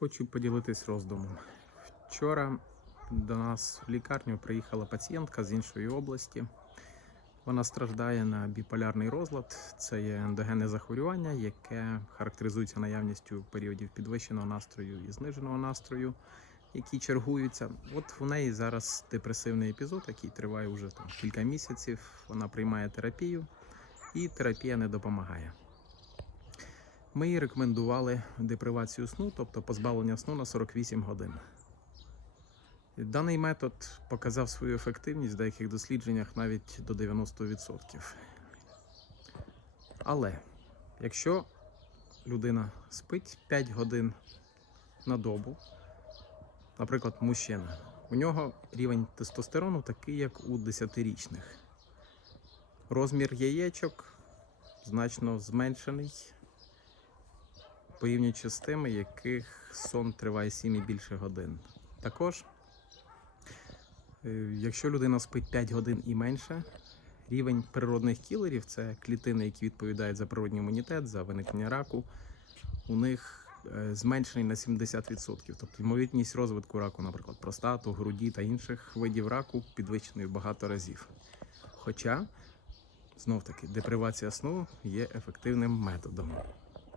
Хочу поділитись роздумом. Вчора до нас в лікарню приїхала пацієнтка з іншої області. Вона страждає на біполярний розлад. Це є ендогенне захворювання, яке характеризується наявністю періодів підвищеного настрою і зниженого настрою, які чергуються. От у неї зараз депресивний епізод, який триває вже там кілька місяців. Вона приймає терапію, і терапія не допомагає. Ми їй рекомендували депривацію сну, тобто позбавлення сну на 48 годин. Даний метод показав свою ефективність в деяких дослідженнях навіть до 90%. Але якщо людина спить 5 годин на добу, наприклад, мужчина, у нього рівень тестостерону такий, як у 10-річних. Розмір яєчок значно зменшений порівнюючи з тими, яких сон триває 7 і більше годин. Також, е, якщо людина спить 5 годин і менше, рівень природних кілерів це клітини, які відповідають за природній імунітет, за виникнення раку, у них е, зменшений на 70%. Тобто ймовірність розвитку раку, наприклад, простату, груді та інших видів раку підвищений в багато разів. Хоча, знов таки, депривація сну є ефективним методом.